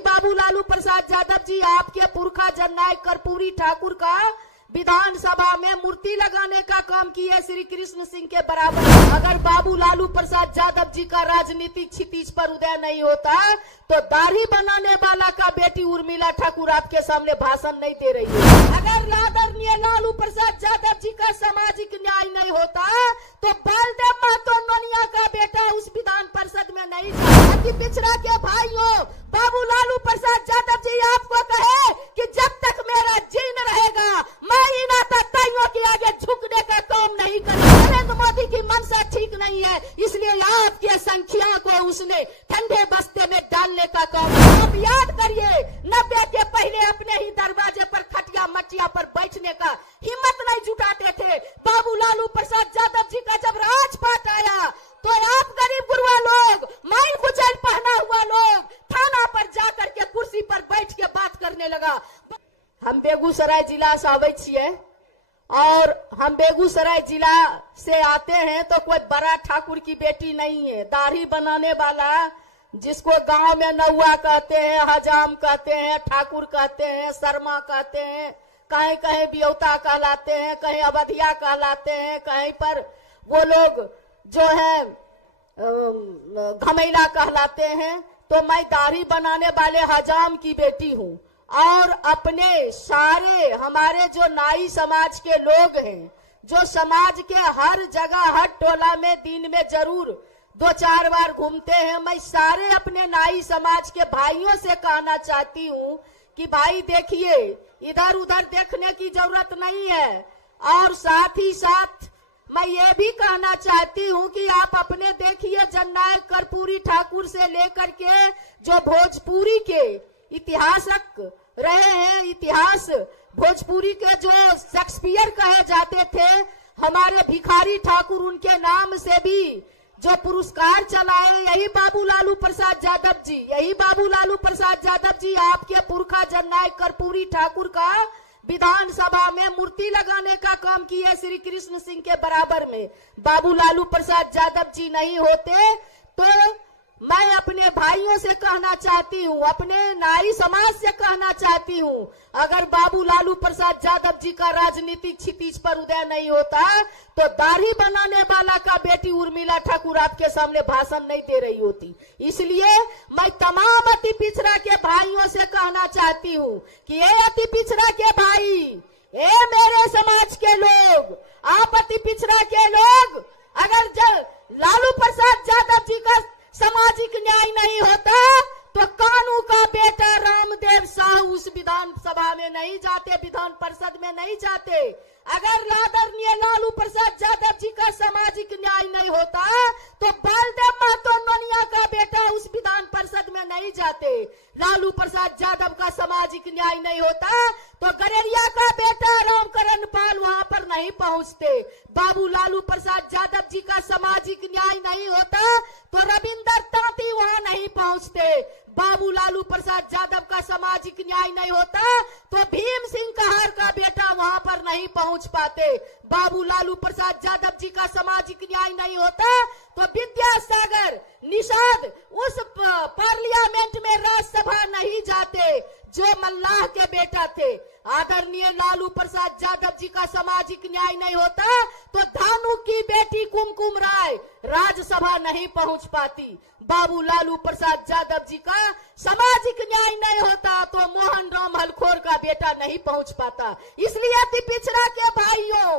बाबू लालू प्रसाद यादव जी, आपके पुरखा जननायक कर्पूरी ठाकुर का विधानसभा में मूर्ति लगाने का काम किया श्री कृष्ण सिंह के बराबर। अगर बाबू लालू प्रसाद यादव जी का राजनीतिक क्षितिज पर उदय नहीं होता तो दाढ़ी बनाने वाला का बेटी उर्मिला ठाकुर आपके सामने भाषण नहीं दे रही है। अगर आदरणीय लालू प्रसाद यादव जी का सामाजिक न्याय नहीं होता तो बलदेव महतो नोनिया का बेटा उस विधान परिषद में नहीं था। अति पिछड़ा के भाइयों, बाबू लालू प्रसाद यादव जी आपको कहे कि जब तक मेरा जीन रहेगा मैं इन आतताइयों के आगे झुकने का काम नहीं करूंगा। नरेंद्र मोदी की मंशा ठीक नहीं है, इसलिए आपके संख्या को उसने ठंडे बस्ते में डालने का काम। आप याद करिए, 90 के पहले अपने ही दरवाजे पर खटिया मटिया पर बैठने का हिम्मत नहीं जुटाते थे। बाबू लालू प्रसाद यादव जी का जब राजपाट आया तो आप गरीब गुरुआ लोग, माइल कुचैल पहना हुआ लोग थाना पर जाकर के कुर्सी पर बैठ के बात करने लगा। हम बेगूसराय जिला से आवे छिए और हम बेगूसराय जिला से आते हैं तो कोई बड़ा ठाकुर की बेटी नहीं है। दाढ़ी बनाने वाला जिसको गांव में नौआ कहते हैं, हजाम कहते हैं, ठाकुर कहते हैं, शर्मा कहते हैं, कहीं कहीं बियौता कहलाते हैं, कहीं अवधिया कहलाते हैं, कहीं पर वो लोग जो है घमेला कहलाते हैं। तो मैं दाढ़ी बनाने वाले हजाम की बेटी हूँ और अपने सारे हमारे जो नाई समाज के लोग हैं, जो समाज के हर जगह हर टोला में दिन में जरूर 2-4 बार घूमते हैं, मैं सारे अपने नाई समाज के भाइयों से कहना चाहती हूँ कि भाई देखिए, इधर उधर देखने की जरूरत नहीं है। और साथ ही साथ मैं ये भी कहना चाहती हूँ कि आप अपने देखिए, जननायक कर्पूरी ठाकुर से लेकर के जो भोजपुरी के इतिहासक रहे हैं, इतिहास भोजपुरी के जो शेक्सपियर कहे जाते थे, हमारे भिखारी ठाकुर, उनके नाम से भी जो पुरस्कार चलाए यही बाबू लालू प्रसाद यादव जी। यही बाबू लालू प्रसाद यादव जी आपके पुरखा जननायक कर्पूरी ठाकुर का विधानसभा में मूर्ति लगाने का काम किया श्री कृष्ण सिंह के बराबर में। बाबू लालू प्रसाद यादव जी नहीं होते तो मैं अपने भाइयों से कहना चाहती हूँ, अपने नारी समाज से कहना चाहती हूँ, अगर बाबू लालू प्रसाद यादव जी का राजनीतिक क्षितिज पर उदय नहीं होता तो दाढ़ी बनाने वाला का बेटी उर्मिला ठाकुर आपके सामने भाषण नहीं दे रही होती। इसलिए मैं तमाम अति पिछड़ा के भाइयों से कहना चाहती हूँ कि ये अति पिछड़ा के भाई, ये मेरे समाज के लोग, आप अति पिछड़ा के लोग, अगर लालू प्रसाद यादव जी का सामाजिक न्याय नहीं होता तो कानू का बेटा रामदेव साहू उस विधानसभा में नहीं जाते, विधान परिषद में नहीं जाते। अगर आदरणीय लालू प्रसाद यादव जी का सामाजिक न्याय नहीं होता तो बलदेव महतो नोनिया का बेटा उस विधान परिषद में नहीं जाते। लालू प्रसाद यादव का सामाजिक न्याय नहीं होता तो गरेरिया का बेटा रामकरण पाल वहां पर नहीं पहुंचते। बाबू लालू प्रसाद यादव जी का सामाजिक न्याय नहीं होता तो रविंदर तांती वहां नहीं पहुंचते। बाबू लालू प्रसाद यादव का सामाजिक न्याय नहीं होता तो भीम सिंह कहार का बेटा वहां पर नहीं पहुंच पाते। बाबू लालू प्रसाद यादव जी का सामाजिक न्याय नहीं होता तो विद्यासागर निषाद उस पार्लियामेंट में राज्यसभा नहीं जाते जो मल्लाह के बेटा थे। आदरणीय लालू प्रसाद यादव जी का सामाजिक न्याय नहीं होता तो धानु की बेटी कुमकुम राय राज्यसभा नहीं पहुंच पाती। बाबू लालू प्रसाद यादव जी का सामाजिक न्याय नहीं होता तो मोहन राम हलखोर का बेटा नहीं पहुंच पाता। इसलिए अति पिछड़ा के भाइयों,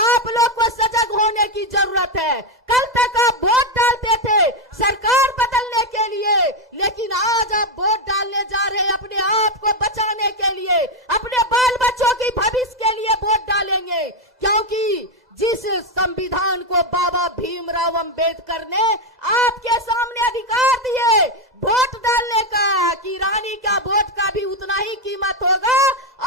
आप लोग को सजग होने की जरूरत है। कल तक आप वोट डालते थे सरकार बदलने के लिए, लेकिन आज आप वोट डालने जा रहे हैं अपने आप को बचाने के लिए, अपने बाल बच्चों की भविष्य के लिए वोट डालेंगे। क्योंकि जिस संविधान को बाबा भीमराव अंबेडकर ने आपके सामने अधिकार दिए वोट डालने का, कि रानी का वोट का भी उतना ही कीमत होगा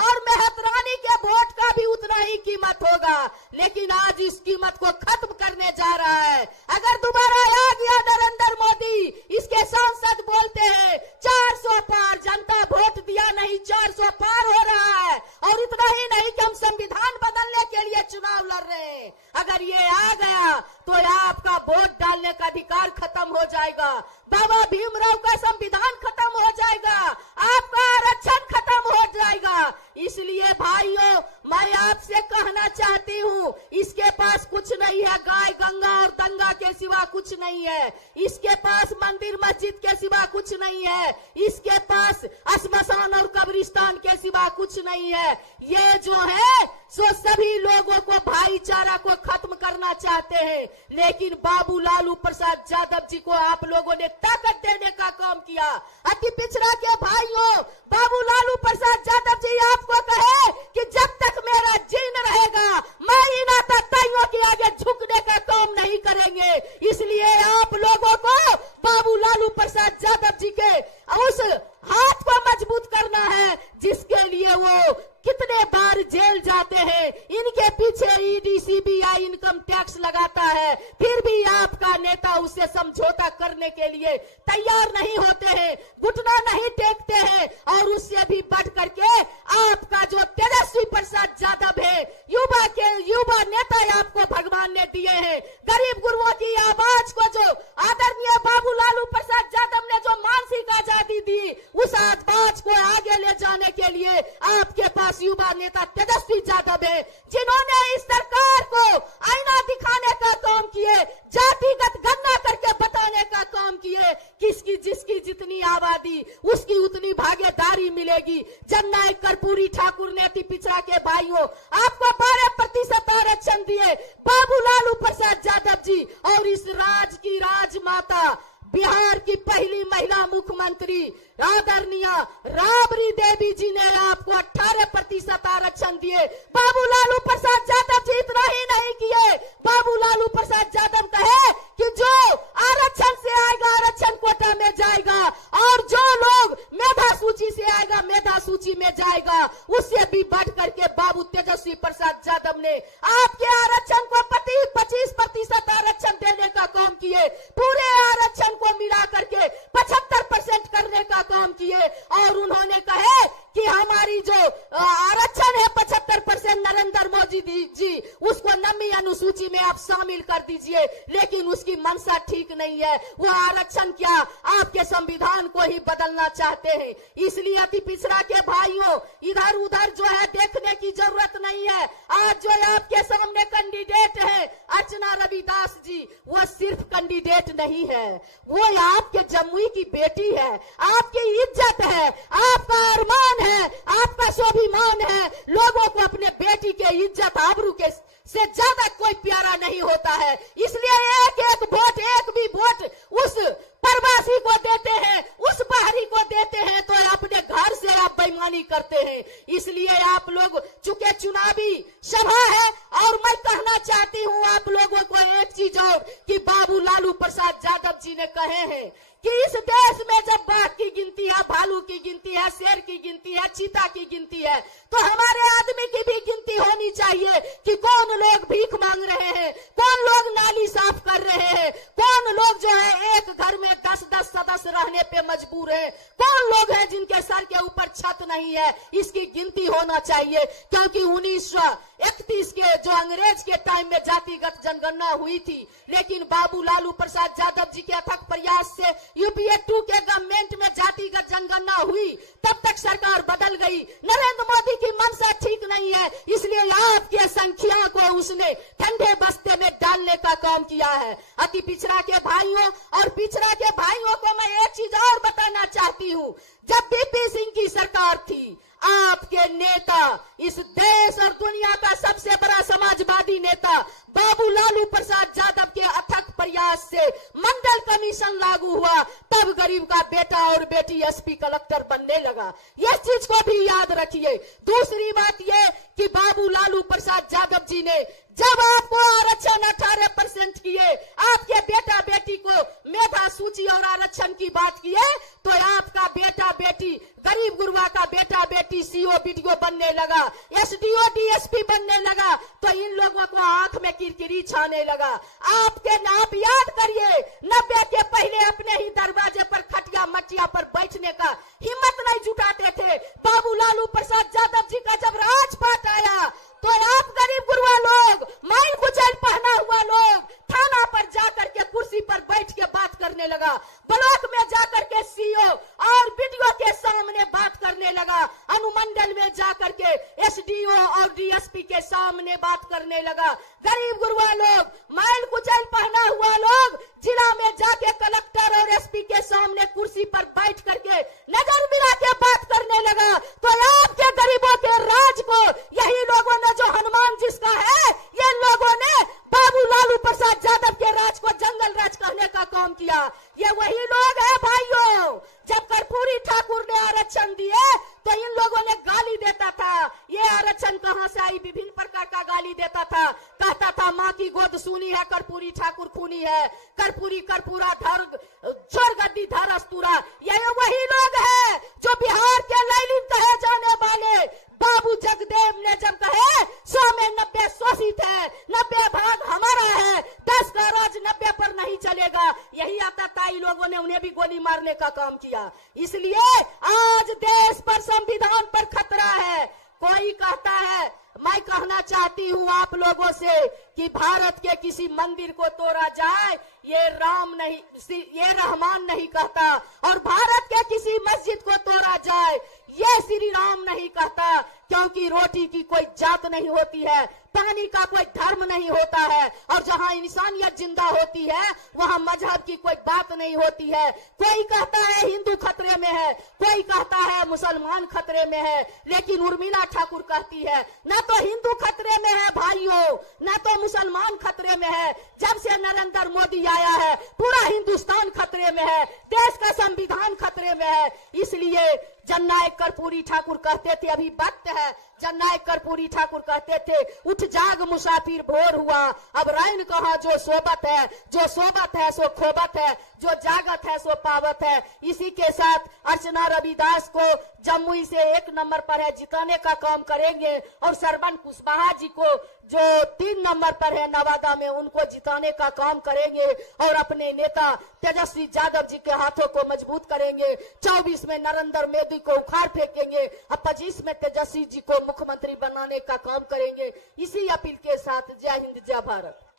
और मेहत रानी के वोट का भी उतना ही कीमत होगा, लेकिन आज इस कीमत को खत्म करने जा रहा है। अगर दोबारा आ गया नरेंद्र मोदी, इसके सांसद बोलते हैं 400 पार, जनता वोट दिया नहीं 400 पार हो रहा है। और इतना ही नहीं कि हम संविधान बदलने के लिए चुनाव लड़ रहे हैं, अगर ये आ गया तो आपका वोट डालने का अधिकार खत्म हो जाएगा। बाबा भीमराव का संविधान खत्म हो जाएगा। इसके पास श्मशान और कब्रिस्तान के सिवा कुछ नहीं है। ये जो है सो सभी लोगों को भाईचारा को खत्म करना चाहते हैं, लेकिन बाबू लालू प्रसाद यादव जी को आप लोगों ने ताकत देने का काम किया। अति पिछड़ा के भाइयों, बाबू लालू प्रसाद यादव जी आपको कहे कि जब तक मेरा जीन रहेगा मैं इन आतताइयों के आगे झुकने का काम नहीं करेंगे। इसलिए आप लोगों को बाबू लालू प्रसाद यादव जी के उस हाथ को मजबूत करना है जिसके लिए वो कितने बार जेल जाते हैं। इनके पीछे ईडी सीबीआई इनकम टैक्स लगाता है, फिर भी आपका नेता उससे समझौता करने के लिए तैयार नहीं होते हैं, घुटना नहीं टेकते हैं। और उससे भी बढ़ करके आपका जो तेजस्वी प्रसाद यादव है, युवा नेता आपको भगवान ने दिए हैं। गरीब गुरुओं की आवाज को जो आदरणीय बाबू लालू प्रसाद यादव ने जो मानसिक आजादी दी, उस आवाज को आगे ले जाने के लिए आपके पास युवा नेता तेजस्वी यादव है, जिन्होंने इस सरकार को आईना दिखाने का काम किए, जातिगत गणना करके बताने का काम किए, किसकी जिसकी जितनी आबादी उसकी उतनी भागीदारी मिलेगी। जननायक कर्पूरी ठाकुर ने अति पिछड़ा के भाइयों आपको 12% आरक्षण दिए, बाबू लालू प्रसाद यादव जी और इस राज की राजमाता बिहार की पहली महिला मुख्यमंत्री आदरणीय राबड़ी देवी जी ने आपको 18% आरक्षण दिए। बाबू लालू प्रसाद यादव जी इतना ही नहीं किए, बाबू लालू प्रसाद यादव कहे कि जो आरक्षण से आएगा आरक्षण कोटा में जाएगा, और जो लोग मेधा सूची से आएगा मेधा सूची में जाएगा। उससे भी बढ़ करके बाबू तेजस्वी प्रसाद यादव ने आपके आरक्षण को 25% आरक्षण देने का काम किए, पूरे आरक्षण को मिला करके 75% करने का काम किए। और उन्होंने कहे कि हमारी जो आरक्षण है 75% नरेंद्र मोदी जी उसको नवी अनुसूची में आप शामिल कर दीजिए, लेकिन उसकी मंशा ठीक नहीं है। वो आरक्षण क्या आपके संविधान को ही बदलना चाहते हैं। इसलिए अति पिछड़ा के भाइयों, इधर उधर जो है देखने की जरूरत नहीं है। आज जो आपके सामने कैंडिडेट है अर्चना रविदास जी, वो सिर्फ कैंडिडेट नहीं है, वो आपके जमुई की बेटी है, आपकी इज्जत है, आपका अरमान है, आपका स्वाभिमान है। लोगों को अपने बेटी के इज्जत आबरू के से ज्यादा कोई प्यारा नहीं होता है। इसलिए एक वोट, एक भी वोट उस प्रवासी को देते हैं, उस बाहरी को देते हैं, तो अपने घर से आप बेईमानी करते हैं। इसलिए आप लोग, चूंकि चुनावी सभा है, और मैं कहना चाहती हूँ आप लोगों को एक चीज और कि बाबू लालू प्रसाद यादव जी ने कहे हैं कि इस देश में जब बाघ की गिनती है, भालू की गिनती है, शेर की गिनती है, चीता की गिनती है, तो हमारे आदमी की भी गिनती होनी चाहिए कि कौन लोग भीख मांग रहे हैं, कौन लोग नाली साफ कर रहे हैं, कौन लोग जो है एक घर में 10-10 सदस्य रहने पे मजबूर है, कौन लोग हैं जिनके सर के ऊपर छत नहीं है। इसकी गिनती होना चाहिए, क्योंकि 1931 के जो अंग्रेज के टाइम में जातिगत जनगणना हुई थी, लेकिन बाबू लालू प्रसाद यादव जी के अथक प्रयास से यूपीए 2 के गवर्नमेंट में जातिगत जनगणना हुई, तब तक सरकार बदल गई। नरेंद्र मोदी की मंशा ठीक नहीं है, इसलिए आपके संख्या को उसने ठंडे बस्ते में डालने का काम किया है। अति पिछड़ा के भाइयों और पिछड़ा के भाइयों को मैं एक चीज और बताना चाहती हूँ, जब बीपी सिंह की सरकार थी, आपके नेता, इस देश और दुनिया का सबसे बड़ा समाजवादी नेता बाबू लालू प्रसाद यादव के अथक प्रयास से मंडल कमीशन लागू हुआ, तब गरीब का बेटा और बेटी एसपी कलेक्टर बनने लगा। यह चीज को भी याद रखिए। दूसरी बात यह कि बाबू लालू प्रसाद यादव जी ने जब आपको आरक्षण 18% किए, आपके बेटा बेटी को मेधा सूची और आरक्षण की बात किए, तो आपका बेटा बेटी, गरीब गुरुआ का बेटा बेटी सीओ बीडीओ बनने लगा, एसडीओ डीएसपी बनने लगा, तो इन लोगों को आंख में किरकिरी छाने लगा। आप याद करिए, 90 के पहले अपने ही दरवाजे पर खटिया मटिया पर बैठने का हिम्मत नहीं जुटाते थे। बाबू लालू प्रसाद यादव जी का जब राजपाट आया, तो आप गरीब गुरुआ लोग, माइल कुचैल पहना हुआ लोग, थाना पर जाकर के कुर्सी पर बैठ के बात करने लगा, ब्लॉक में जाकर के सीओ और बीडीओ के सामने बात करने लगा, अनुमंडल में जाकर के एसडीओ और डीएसपी के सामने बात करने लगा। गरीब गुरुआ लोग, माइल कुचैल पहना हुआ लोग, जिला में जाके कलेक्टर और एसपी के सामने कुर्सी पर बैठ करके आरक्षण दिए तो इन लोगों ने गाली देता था, ये आरक्षण कहां से आई, विभिन्न प्रकार का गाली देता था। कहता था माँ की गोद सूनी है, कर्पूरी ठाकुर खूनी है, कर्पूरी कर्पूरा धर छोड़ गद्दी धर अस्तूरा। ये वही लोग हैं जो बिहार के लैलिन कहे जाने वाले बाबू जगदेव ने जब कहे 100 में 90 शोषित है, 90 भाग हमारा है, 10 का राज 90 पर नहीं चलेगा, यही आता था। लोगों ने उन्हें भी गोली मारने का काम किया। इसलिए आज देश पर, संविधान पर खतरा है। कोई कहता है, मैं कहना चाहती हूँ आप लोगों से कि भारत के किसी मंदिर को तोड़ा जाए, ये रहमान नहीं कहता, और भारत के किसी मस्जिद को तोड़ा जाए, ये श्री राम नहीं कहता, क्योंकि रोटी की कोई जात नहीं होती है, पानी का कोई धर्म नहीं होता है, और जहां इंसानियत जिंदा होती है वहां मजहब की कोई बात नहीं होती है। कोई कहता है हिंदू खतरे में है, कोई कहता है मुसलमान खतरे में है, लेकिन उर्मिला ठाकुर कहती है न तो हिंदू खतरे में है भाइयों, न तो मुसलमान खतरे में है। जब से नरेंद्र मोदी आया है पूरा हिंदुस्तान खतरे में है, देश का संविधान खतरे में है। इसलिए जननायक कर्पूरी ठाकुर कहते थे, अभी वक्त है, जननायक कर्पूरी ठाकुर कहते थे, उठ जाग मुसाफिर भोर हुआ, अब रैन कहा जो सोबत है, जो सोबत है सो खोबत है, जो जागत है सो पावत है। इसी के साथ अर्चना रविदास को जमुई से 1 नंबर पर है, जिताने का काम करेंगे, और सरवन कुशवाहा जी को जो 3 नंबर पर है नवादा में, उनको जिताने का काम करेंगे, और अपने नेता तेजस्वी यादव जी के हाथों को मजबूत करेंगे। 24 में नरेंद्र मोदी को उखाड़ फेंकेंगे, और 25 में तेजस्वी जी को मुख्यमंत्री बनाने का काम करेंगे। इसी अपील के साथ जय हिंद जय भारत।